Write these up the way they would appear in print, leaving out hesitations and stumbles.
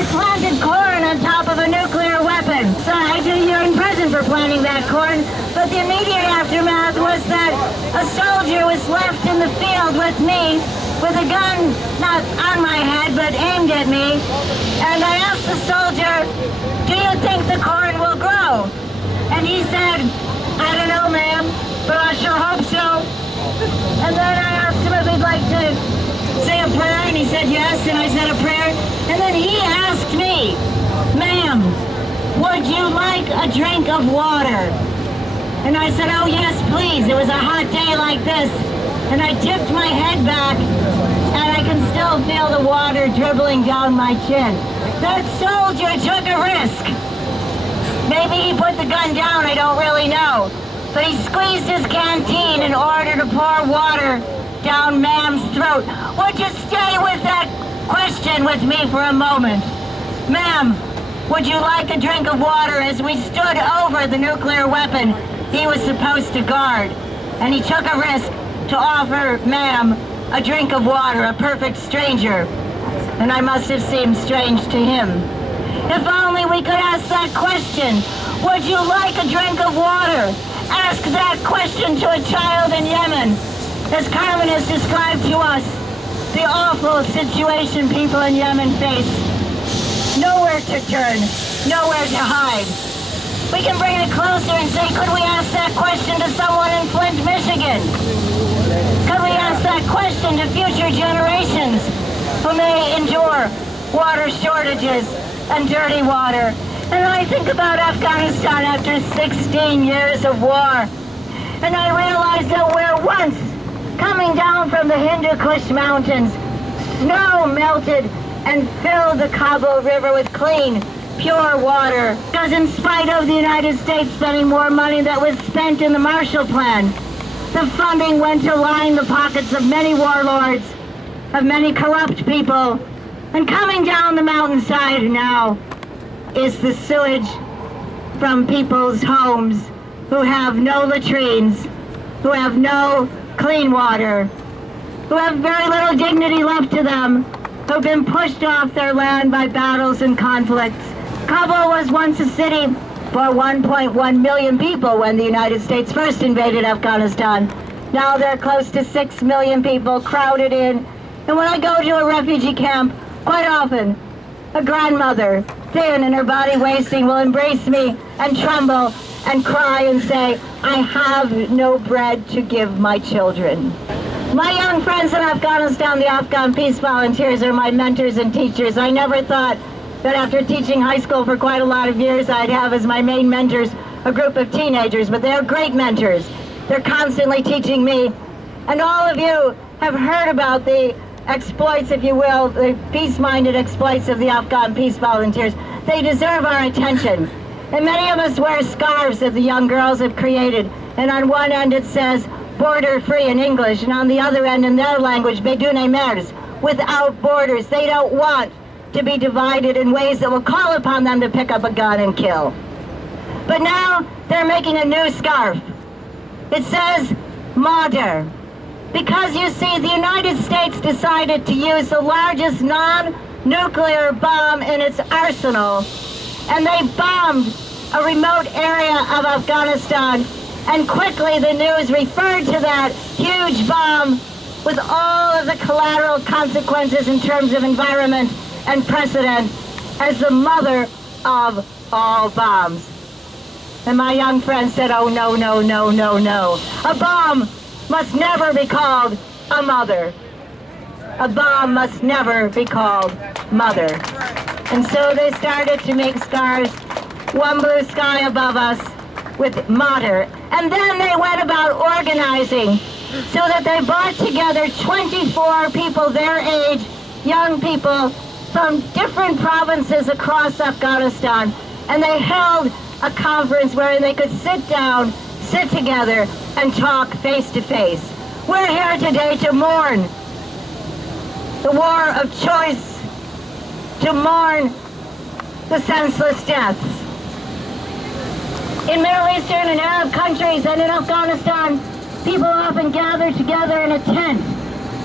I planted corn on top of a nuclear weapon. So you're in prison for planting that corn. But the immediate aftermath was that a soldier was left in the field with me with a gun, not on my head, but aimed at me. And I asked the soldier, do you think the corn will grow? And he said, I don't know, ma'am, but I sure hope so. And then I asked him if he'd like to say a prayer, and he said yes, and I said a prayer. And then he asked me, ma'am, would you like a drink of water? And I said, oh yes, please. It was a hot day like this. And I tipped my head back, and I can still feel the water dribbling down my chin. That soldier took a risk. Maybe he put the gun down, I don't really know. But he squeezed his canteen in order to pour water down ma'am's throat. Would you stay with that question with me for a moment? Ma'am, would you like a drink of water? As we stood over the nuclear weapon he was supposed to guard, and he took a risk to offer ma'am a drink of water, a perfect stranger. And I must have seemed strange to him. If only we could ask that question, would you like a drink of water? Ask that question to a child in Yemen. As Carmen has described to us, the awful situation people in Yemen face. Nowhere to turn, nowhere to hide. We can bring it closer and say, could we ask that question to someone in Flint, Michigan? Could we ask that question to future generations who may endure water shortages and dirty water? And I think about Afghanistan after 16 years of war, and I realize that we're once coming down from the Hindu Kush mountains, snow melted and filled the Kabul River with clean, pure water. Because in spite of the United States spending more money that was spent in the Marshall Plan, the funding went to line the pockets of many warlords, of many corrupt people. And coming down the mountainside now is the sewage from people's homes who have no latrines, who have no clean water, who have very little dignity left to them, who've been pushed off their land by battles and conflicts. Kabul was once a city for 1.1 million people when the United States first invaded Afghanistan. Now there are close to 6 million people crowded in. And when I go to a refugee camp, quite often, a grandmother, thin and her body wasting, will embrace me and tremble and cry and say, I have no bread to give my children. My young friends in Afghanistan, the Afghan Peace Volunteers, are my mentors and teachers. I never thought that after teaching high school for quite a lot of years, I'd have as my main mentors a group of teenagers, but they're great mentors. They're constantly teaching me. And all of you have heard about the exploits, if you will, the peace-minded exploits of the Afghan Peace Volunteers. They deserve our attention. And many of us wear scarves that the young girls have created. And on one end it says, border free in English, and on the other end in their language, Bedune Mers, without borders. They don't want to be divided in ways that will call upon them to pick up a gun and kill. But now they're making a new scarf. It says, Mother. Because you see, the United States decided to use the largest non-nuclear bomb in its arsenal, and they bombed a remote area of Afghanistan, and quickly the news referred to that huge bomb with all of the collateral consequences in terms of environment and precedent as the mother of all bombs. And my young friend said, oh no, no, no, no, no. A bomb must never be called a mother. A bomb must never be called mother. And so they started to make scarves, one blue sky above us with mother. And then they went about organizing so that they brought together 24 people their age, young people from different provinces across Afghanistan. And they held a conference where they could sit down, sit together, and talk face to face. We're here today to mourn the war of choice, to mourn the senseless deaths. In Middle Eastern and Arab countries and in Afghanistan, people often gather together in a tent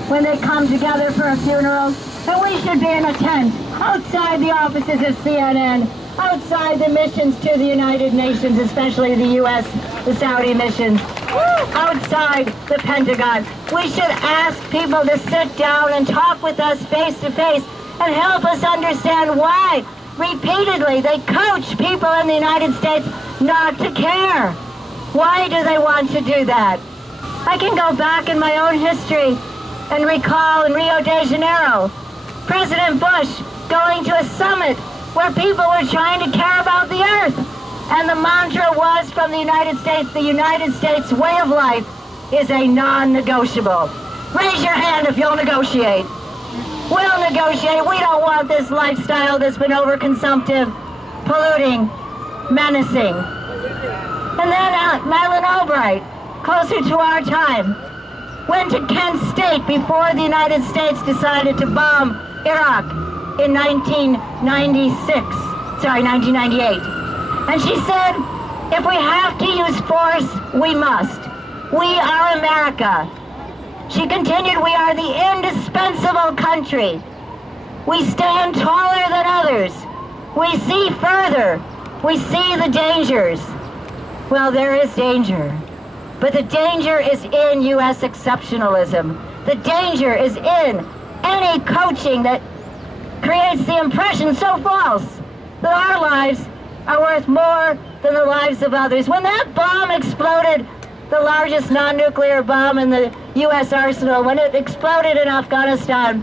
when they come together for a funeral, and we should be in a tent outside the offices of CNN, outside the missions to the United Nations, especially the U.S., the Saudi missions, outside the Pentagon. We should ask people to sit down and talk with us face to face and help us understand why repeatedly they coach people in the United States not to care. Why do they want to do that? I can go back in my own history and recall in Rio de Janeiro, President Bush going to a summit where people were trying to care about the earth. And the mantra was from the United States way of life is a non-negotiable. Raise your hand if you'll negotiate. We'll negotiate. We don't want this lifestyle that's been overconsumptive, polluting, menacing. And then Madeleine Albright, closer to our time, went to Kent State before the United States decided to bomb Iraq in 1998. And she said, if we have to use force, we must. We are America. She continued, we are the indispensable country. We stand taller than others. We see further. We see the dangers. Well, there is danger. But the danger is in U.S. exceptionalism. The danger is in any coaching that creates the impression so false that our lives are worth more than the lives of others. When that bomb exploded, the largest non-nuclear bomb in the U.S. arsenal, when it exploded in Afghanistan,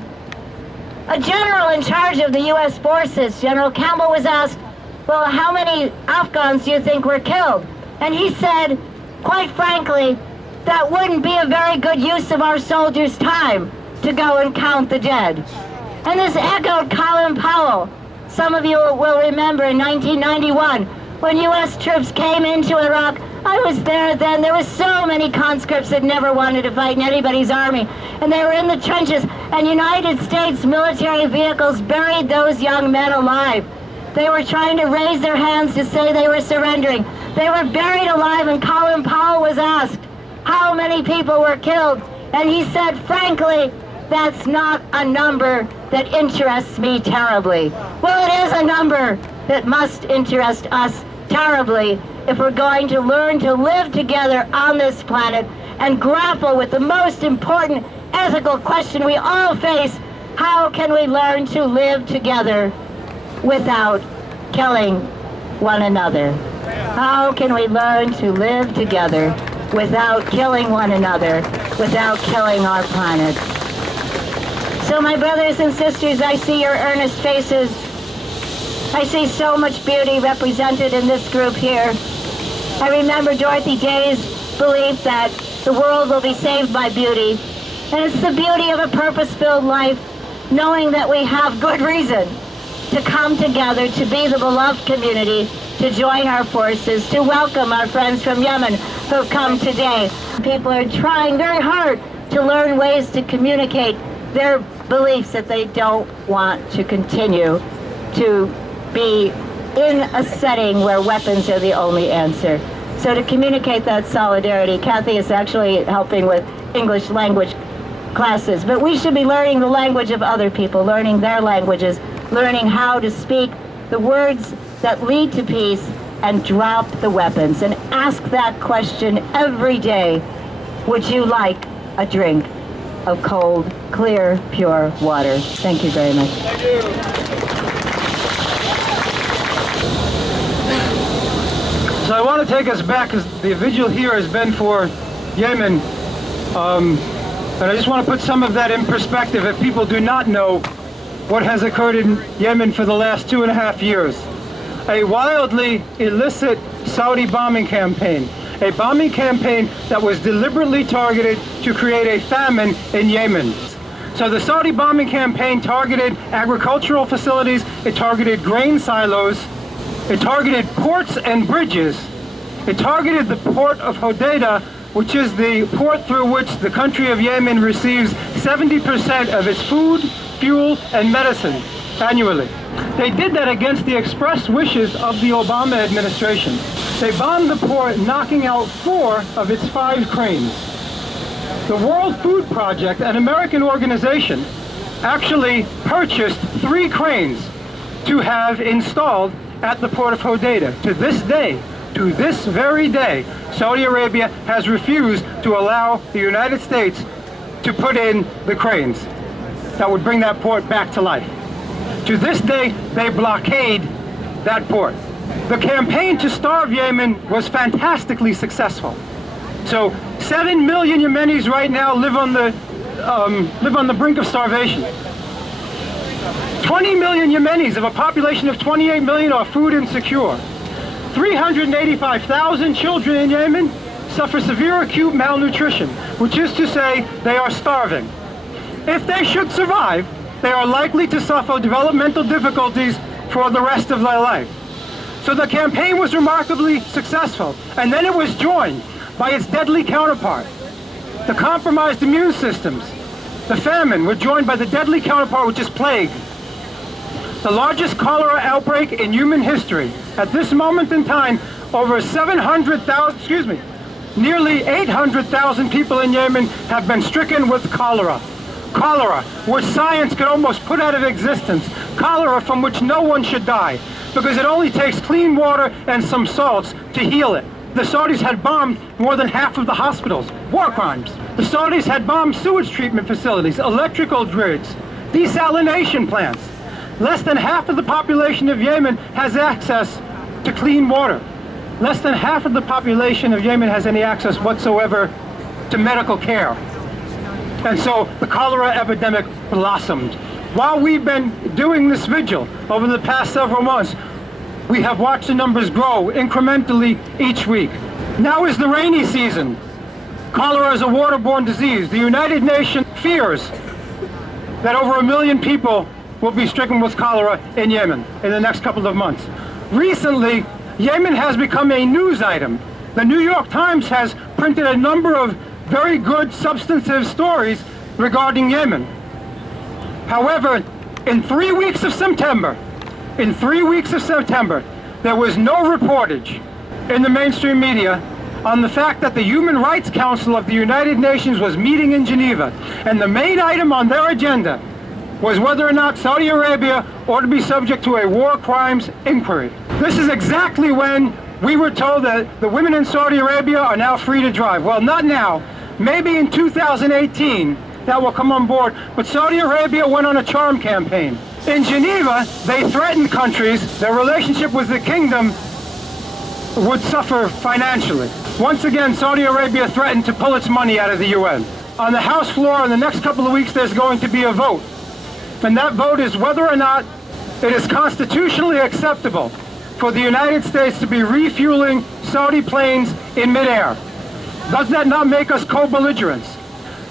a general in charge of the U.S. forces, General Campbell, was asked, well, how many Afghans do you think were killed? And he said, quite frankly, that wouldn't be a very good use of our soldiers' time to go and count the dead. And this echoed Colin Powell. Some of you will remember in 1991, when U.S. troops came into Iraq. I was there then. There were so many conscripts that never wanted to fight in anybody's army. And they were in the trenches, and United States military vehicles buried those young men alive. They were trying to raise their hands to say they were surrendering. They were buried alive, and Colin Powell was asked how many people were killed. And he said, frankly, that's not a number that interests me terribly. Well, it is a number that must interest us terribly if we're going to learn to live together on this planet and grapple with the most important ethical question we all face: how can we learn to live together without killing one another? How can we learn to live together without killing one another, without killing our planet? So my brothers and sisters, I see your earnest faces. I see so much beauty represented in this group here. I remember Dorothy Day's belief that the world will be saved by beauty. And it's the beauty of a purpose-filled life, knowing that we have good reason to come together, to be the beloved community, to join our forces, to welcome our friends from Yemen who've come today. People are trying very hard to learn ways to communicate their beliefs that they don't want to continue to be in a setting where weapons are the only answer. So to communicate that solidarity, Kathy is actually helping with English language classes, but we should be learning the language of other people, learning their languages, learning how to speak the words that lead to peace and drop the weapons, and ask that question every day: would you like a drink of cold, clear, pure water? Thank you very much. Thank you. So I want to take us back, because the vigil here has been for Yemen, and I just want to put some of that in perspective if people do not know what has occurred in Yemen for the last 2.5 years. A wildly illicit Saudi bombing campaign. A bombing campaign that was deliberately targeted to create a famine in Yemen. So the Saudi bombing campaign targeted agricultural facilities, it targeted grain silos, it targeted ports and bridges, it targeted the port of Hodeidah, which is the port through which the country of Yemen receives 70% of its food, fuel, and medicine annually. They did that against the express wishes of the Obama administration. They bombed the port, knocking out 4 of its 5 cranes. The World Food Project, an American organization, actually purchased 3 cranes to have installed at the port of Hodeidah. To this day, to this very day, Saudi Arabia has refused to allow the United States to put in the cranes that would bring that port back to life. To this day, they blockade that port. The campaign to starve Yemen was fantastically successful. So 7 million Yemenis right now live on the brink of starvation. 20 million Yemenis of a population of 28 million are food insecure. 385,000 children in Yemen suffer severe acute malnutrition, which is to say they are starving. If they should survive, they are likely to suffer developmental difficulties for the rest of their life. So the campaign was remarkably successful, and then it was joined by its deadly counterpart. The compromised immune systems, the famine, were joined by the deadly counterpart, which is plague. The largest cholera outbreak in human history. At this moment in time, over 700,000, nearly 800,000 people in Yemen have been stricken with cholera. Cholera, which science could almost put out of existence. Cholera from which no one should die, because it only takes clean water and some salts to heal it. The Saudis had bombed more than half of the hospitals. War crimes. The Saudis had bombed sewage treatment facilities, electrical grids, desalination plants. Less than half of the population of Yemen has access to clean water. Less than half of the population of Yemen has any access whatsoever to medical care. And so the cholera epidemic blossomed. While we've been doing this vigil over the past several months, we have watched the numbers grow incrementally each week. Now is the rainy season. Cholera is a waterborne disease. The United Nations fears that over 1 million people will be stricken with cholera in Yemen in the next couple of months. Recently, Yemen has become a news item. The New York Times has printed a number of very good substantive stories regarding Yemen. However, in 3 weeks of September, there was no reportage in the mainstream media on the fact that the Human Rights Council of the United Nations was meeting in Geneva, and the main item on their agenda was whether or not Saudi Arabia ought to be subject to a war crimes inquiry. This is exactly when we were told that the women in Saudi Arabia are now free to drive. Well, not now. Maybe in 2018 that will come on board. But Saudi Arabia went on a charm campaign. In Geneva, they threatened countries their relationship with the kingdom would suffer financially. Once again, Saudi Arabia threatened to pull its money out of the UN. On the House floor in the next couple of weeks, there's going to be a vote. And that vote is whether or not it is constitutionally acceptable for the United States to be refueling Saudi planes in midair. Does that not make us co-belligerents?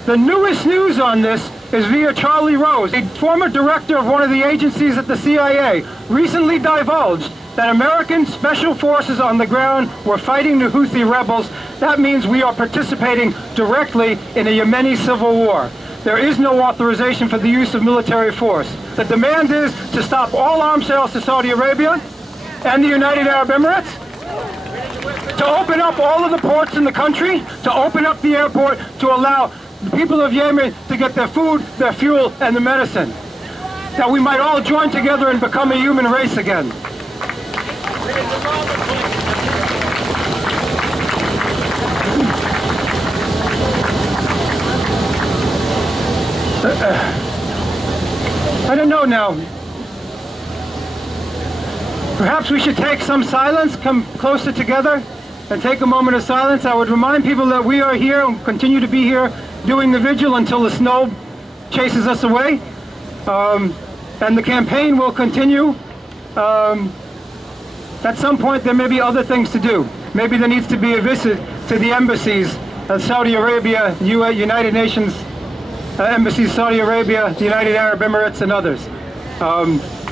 The newest news on this is via Charlie Rose, a former director of one of the agencies at the CIA, recently divulged that American special forces on the ground were fighting the Houthi rebels. That means we are participating directly in a Yemeni civil war. There is no authorization for the use of military force. The demand is to stop all arms sales to Saudi Arabia and the United Arab Emirates, to open up all of the ports in the country, to open up the airport, to allow the people of Yemen to get their food, their fuel, and the medicine. That we might all join together and become a human race again. I don't know now. Perhaps we should take some silence, come closer together, and take a moment of silence. I would remind people that we are here and continue to be here doing the vigil until the snow chases us away. And the campaign will continue. At some point there may be other things to do. Maybe there needs to be a visit to the embassies of Saudi Arabia, United Nations embassies, Saudi Arabia, the United Arab Emirates, and others.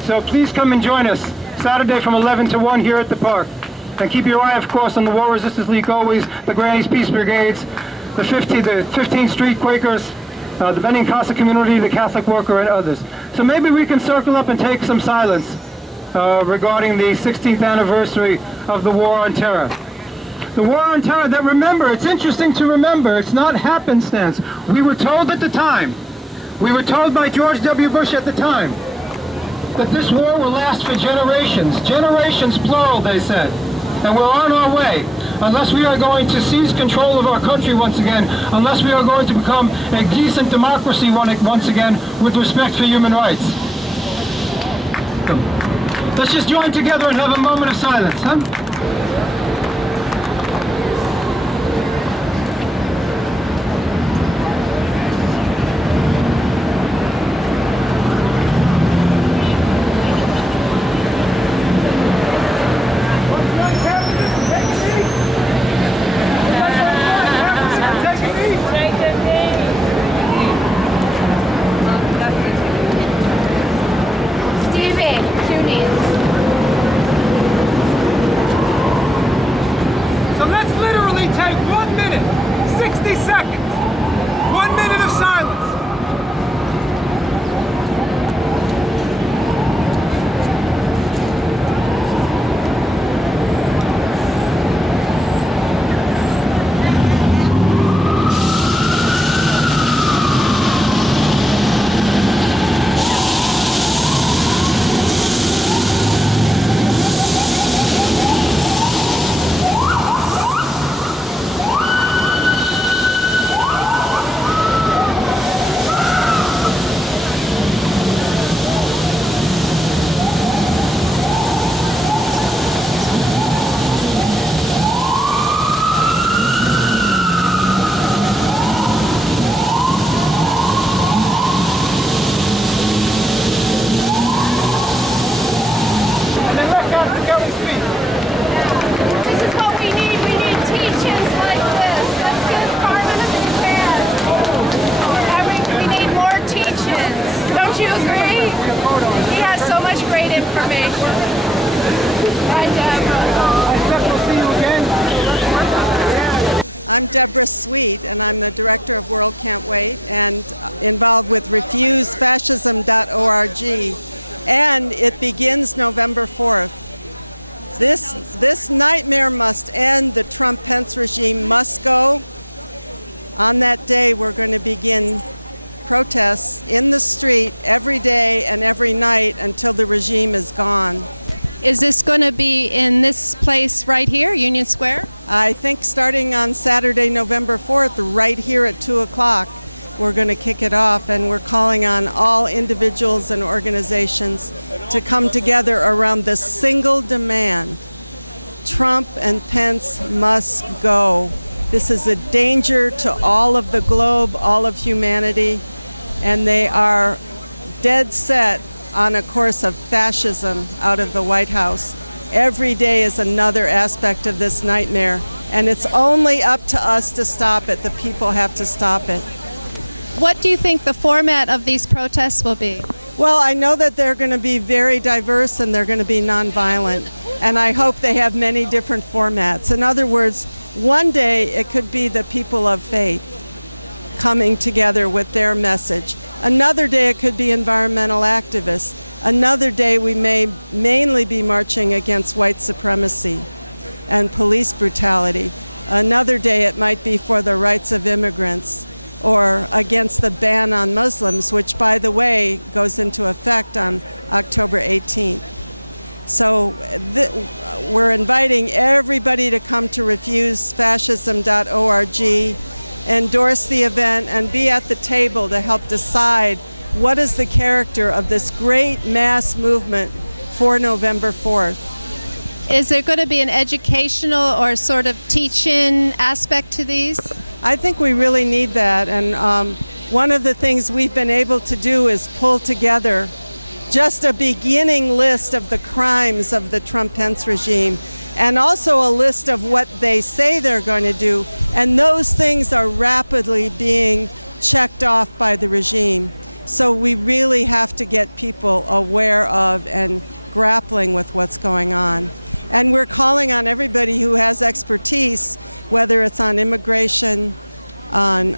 So please come and join us Saturday from 11 to 1 here at the park. And keep your eye, of course, on the War Resistance League always, the Granny's Peace Brigades, the 15th Street Quakers, the Benin Casa community, the Catholic Worker, and others. So maybe we can circle up and take some silence regarding the 16th anniversary of the War on Terror. The War on Terror that, remember, it's interesting to remember, it's not happenstance. We were told at the time We were told by George W. Bush at the time that this war will last for generations. Generations plural, they said. And we're on our way. Unless we are going to seize control of our country once again, unless we are going to become a decent democracy once again with respect for human rights. Let's just join together and have a moment of silence, huh? So let's literally take 1 minute, 60 seconds, 1 minute of silence. This is what we need. We need teachings like this. Let's give Carmen a big hand. We need more teachings. Don't you agree? He has so much great information. And I'm Debra Sweet, and I'm the director of World Can't Wait and involved with refusefascism.org. And it begins November 4th. This nightmare must end. The Trump-Pence regime must go. On that day, we're going to begin protests in the street every day and every night until the regime is gone. Is this going to be in this place right here, Union Square? I think starting on Saturday, November 4th, right here at 2 o'clock, we're going to kick it off, and we're calling on all individuals and organizations to come together around the single demand. Trump and Pence must go. This is a danger to all of the globe, all of humanity, and they are dead set on a course of fascism out of the White House. Every day is another aspect of this nightmare, and it's only up to us to stop it. The people have to stop it. What do you think the format of these protests will be? Well, I know that they're going to be very diverse and they're going to be nonviolent, and I hope they have many different formats. In other words, one day it could be the people of faith coming together with their message. Another day it could be environmental activists. Another day we may mainly be marching against white supremacy and police brutality. Another day it might be for the rights of immigrants or against the ban on Muslims, which, by the way, goes into effect on October 18th. So we're inviting everybody to come to refusefascism.org, endorse the event, and be at the table to help decide what is the character of this great mass movement for November 4th. Is there going to be an educational or sort of teach-in aspect to these? I think we really need that, and one of the things we've been able to do is pull together just a beginning list of the crimes of the Trump-Pence regime, and also a list of what they say they're going to do, and those things are rapidly being checked off by the regime. So we really have to get people aware of and grappling with what's going on. And we're calling on everybody who has expertise, whether it's on immigration, on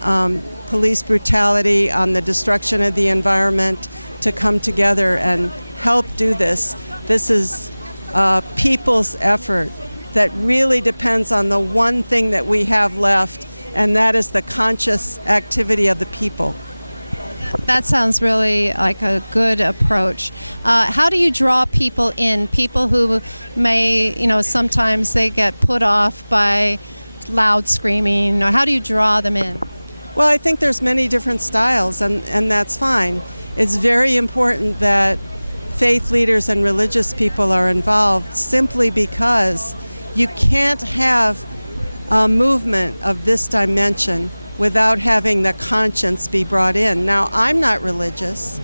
police brutality, on the destruction of the environment, to come together and help do this. This is a people's effort that really depends on the one thing that we have left, and that is the conscious activity of the people. That sounds really like a good approach. How do you draw people in? People who may, sometimes they get put off by loud screaming, or how do you draw them in? Well, I think there's many different styles, and that's fine. It's very important that faith leaders and religious people are involved, simply because you can't have a movement of this dimension without having the conscience be brought in. Now, I'm not religious.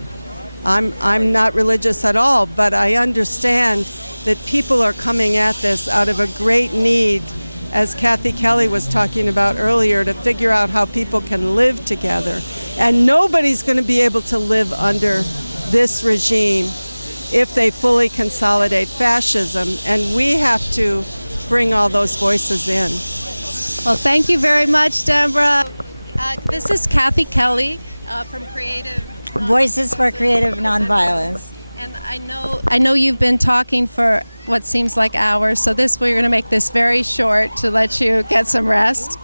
I'm not religious at all, but I understand that people are coming at this out of a great need, as Kathy Kelly was talking about earlier, to figure out how people can live together. And nobody's going to be able to live under this regime if they fully consolidate fascism, and we have to bring all those voices in. Well, thank you very much, Debra. This is Kathy Kelly from Creative Voices for Creative Nonviolence. And I know you've been talking for what seems like hours, so we're going to make this very short to let you get some rest.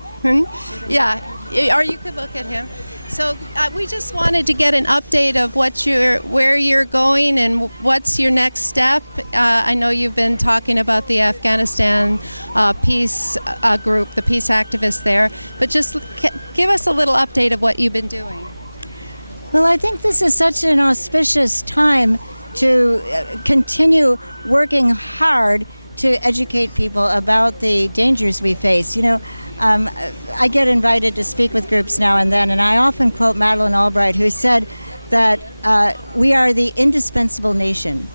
Yeah, or you could look at him. So we just wanted to get an update of where you're going and what's your next step. I know you've been talking about the Afghanistan peace group, the peace activists there, but just give us a little update of what you've been doing. Well, I think this is such an auspicious time to continue working hard to educate people about the dangers we face. I get invited to speak with groups now and then, and I often quote Madeleine Albright, who said that we are the indispensable nation.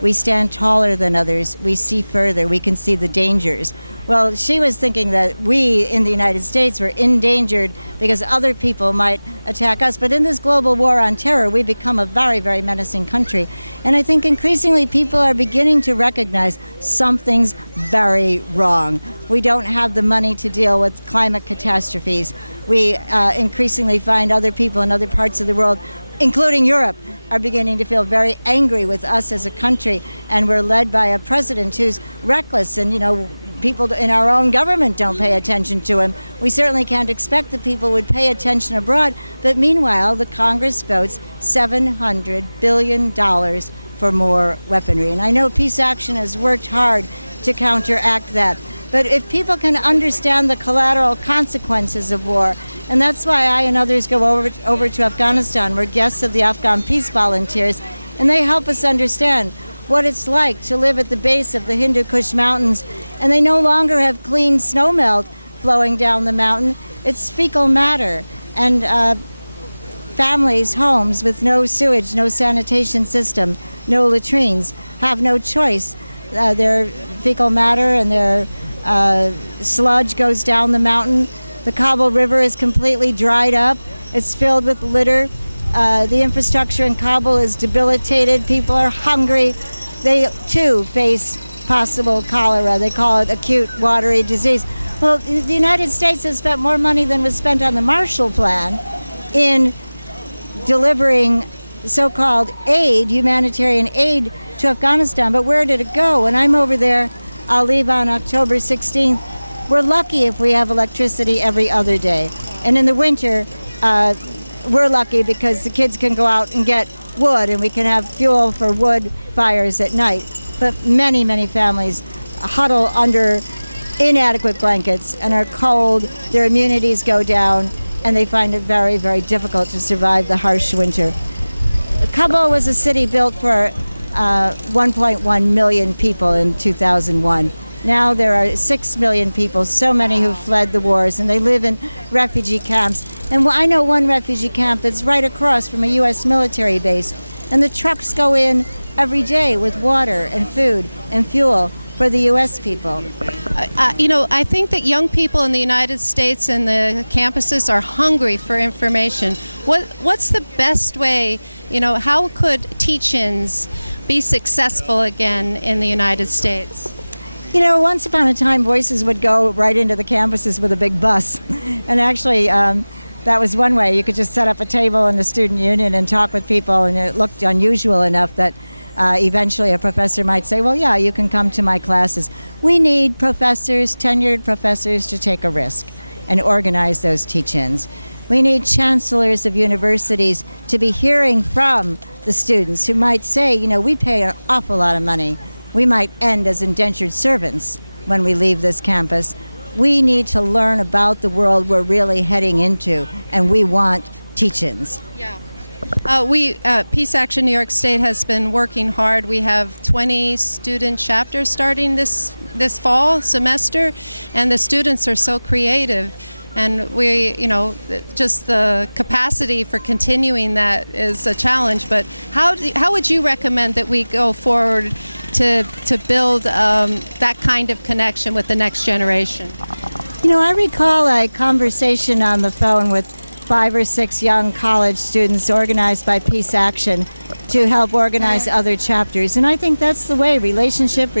We stand taller than others. We see further. We can see the dangers. Well, she was thinking that we in the United States were endangered because other people might attack us. But in this global war on terror, we become a very, very menacing country. And I think increasingly people are beginning to recognize something's very wrong. We don't have the money to deal with climate catastrophes. We increasingly find other people in other parts of the world, including Europe, are beginning to feel very angry with us as a country, and we're led by a president who's reckless, and people in our own government don't pay attention to him. We certainly can't expect that people would pay attention abroad, but meanwhile the Congress votes $700 billion for more weaponry. And I know Peace Action has worked hard to counteract that. But if people can understand the collateral consequences of war, and that's why I and others go over to Afghanistan. We're guests of the Afghan Peace Volunteers, and they help us understand what it's like to live at the base of the Hindu Kush Mountains, and they no longer have clean snowmelt flowing down the mountain. It's fecal matter, and families, homes with no sewage, no sanitation system, no latrines, have no choice. Their fecal matter and their sludge goes down the mountain. The Kabul River is completely dried up. It's filled with litter. The infrastructure in Kabul is debilitated. People are hungry. They, too, face possible cholera. They call it acute watery disease. Well, the United States has spent more money than was spent on the Marshall Plan in delivering so-called aid, humanitarian aid, to Afghanistan. But where did it go? When I'm over there, I'll leave on October 16th. We're lucky if we have electricity every other day. And in the winter, we're lucky because the kids can go out and get wood, and we can have fuel for wood fires at night. But many, many families huddle under inadequate blankets and are cold, their immunities go down, and they find it very, very difficult to survive the harsh winter. Kabul was a city built for 1.1 million people in 2001. Now there are 6 million people, so many who fled the wars, and they live in refugee camps. And I know one refugee camp that's right across from a U.S. military base, and the trucks go in every day with water and food and fuel for the U.S. people. I think that young people in the United States and the campuses are hungry for information. What's the best way, how could teach-ins be successful again in the United States? Once upon a time, Voices would go right into the campuses with a big bus. And actually, that was one way. You could just set up a table in the student union and talk with people, and it looked unusual enough that eventually a professor might say, well, yeah, you can come to my classes. We need professors, tenured professors, to take a risk and organize those teach-ins. We need chancellors of universities to be hearing from the students who might say, you know, we pay an awful lot of money. We might end as indentured servants when we leave this campus. We need to learn about the world we're really heading into, and we want teach-ins. Yeah. Peace Action New York State has been working hard. We have 20 student chapters starting this fall semester, and the students are so creative. And we, just the capacity for continuing that is a challenge. But how would you recommend that we go forward to build that kind of connection with the next generation? You know, I recall a conversation on the phone with 5 or 6 young college students organized by Peace Action to help organize other chapters. And I think that's the way, relationship.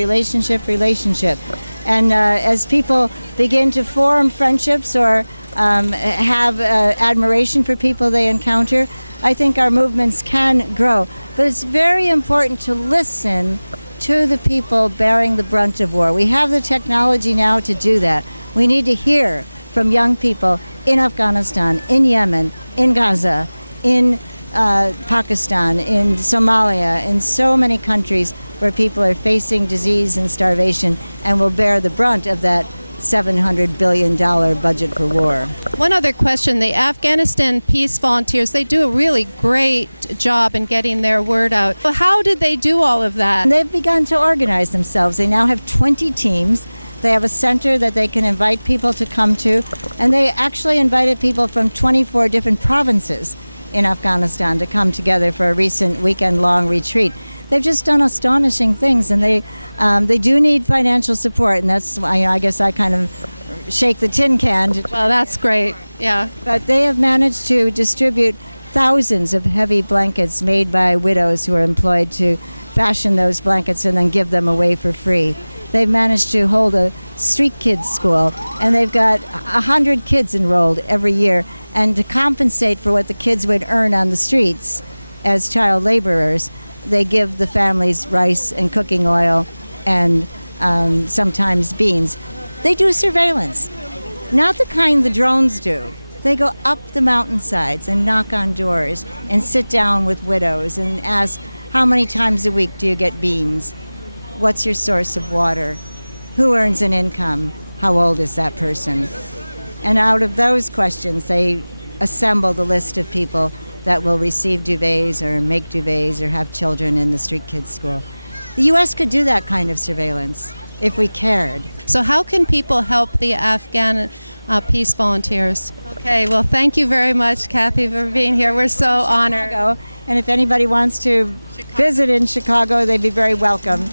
And as people begin to form friendships or have admiration for people they encounter, I think our movements can grow. But it's very important to listen to the people bearing the brunt of war. We have the technology now to do that. We need to hear from young people in Afghanistan, in Yemen, in Gaza, in Pakistan, in Somalia, in so many countries where people are facing disease and starvation and will bear the brunt of that $700 billion budget for war. One other question. The Afghanistan Peace Volunteers, they do a really great job in getting their word out. So how did they do all of that? And they've begun to organize themselves. They now have 20 teams. They have a center that they can invite people to come to, and they actually invited people from 24 different provinces in Afghanistan to come together for a recent weekend-long retreat. They've just done astonishing things, and they do need financial support, and that's why I guess I kind of shake the tin can. Well, that's great, yeah. But they have managed to distribute thousands of heavy blankets made by widows who are employed to fashion those blankets and then give them away for free. They've managed to hold a street kids school, and they've got 100 kids enrolled every year. And to compensate for what the kids would earn on the streets as child laborers, they give the families rice and cooking oil and sometimes beans. They do surveillance, not the kind the drones do. They go up the mountainsides and knock on doors and sit down with widows and ask, how many times a week do you get beans? What's your source of water? Who earns an income? How old is that person? And out of those questions, they assemble the list of people that will receive duvets or make duvets or have children in the street kids school. The U.S. could do that kind of surveillance if we cared. So how can people help the Afghan Peace Volunteers? Okay, well, thank you very much, Kathy, for being here. We're so honored. And if anybody wants to visit in Chicago, they'd be very welcome.